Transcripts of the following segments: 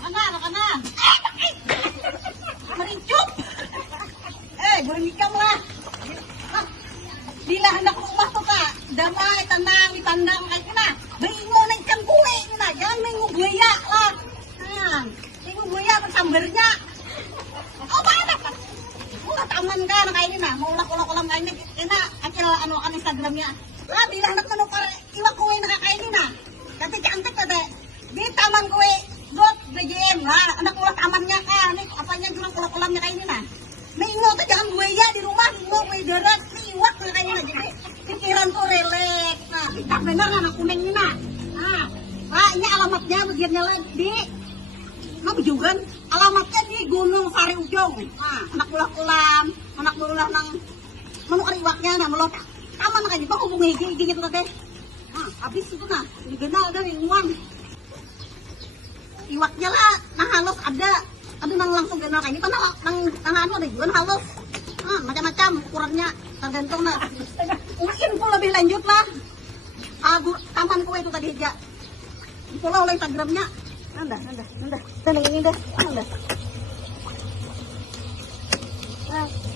Makan na. Marincuk. Bernikam lah. Bila hendak rumah tuh kak, damai, tenang, ditandang kayak gini. Bingung na ikan kue ini nah, jangan minggu buaya lah. Minggu buaya bersambarnya. Oh mana kan? Udah taman kan kayak ini nah, mau ulang kayak ini, enak. Akhirnya kan Instagramnya. Lah bila hendak menukar iwak kue nah kayak ini nah, cantik kata di taman kue .bgm lah, anak ulah tamannya kan, nih apanya jurang kolamnya kayak ini nah. Minggu tuh jangan buaya di rumah, minggu buaya darat, iwak kayak ini nah. Jadi pikiran tuh relaks. Nah, kita bener anak kuning ini nah. Nah, ini alamatnya bagiannya lagi di Mabujugan. Alamatnya di Gunung Sari Ujung. Nah, anak ulah nang menukar iwaknya nah, melot taman kayak gitu, hubungi gitu tadi. Nah, habis itu nah, digenal dari uang. Iwaknya lah, nah halus ada nang langsung kenal kayak gitu, nang anu ada juga halus, macam-macam ukurannya tergantung nah. Info lebih lanjut lah, taman kue itu tadi aja, follow oleh Instagramnya, nanda ini dah,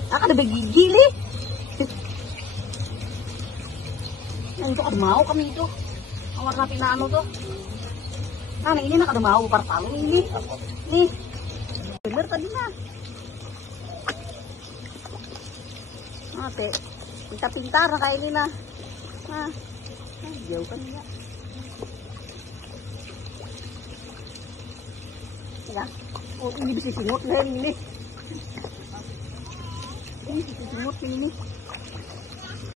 ada begigi nih, yang itu ada mau kami itu, warna pina anu tuh. Nah ini nak ada mau parpalu ini, nih bener tadi mah. Nah teh pintar kayak ini nah, jauh kan ya. Ya, oh ini bisa singut nih ini bisa singut ini.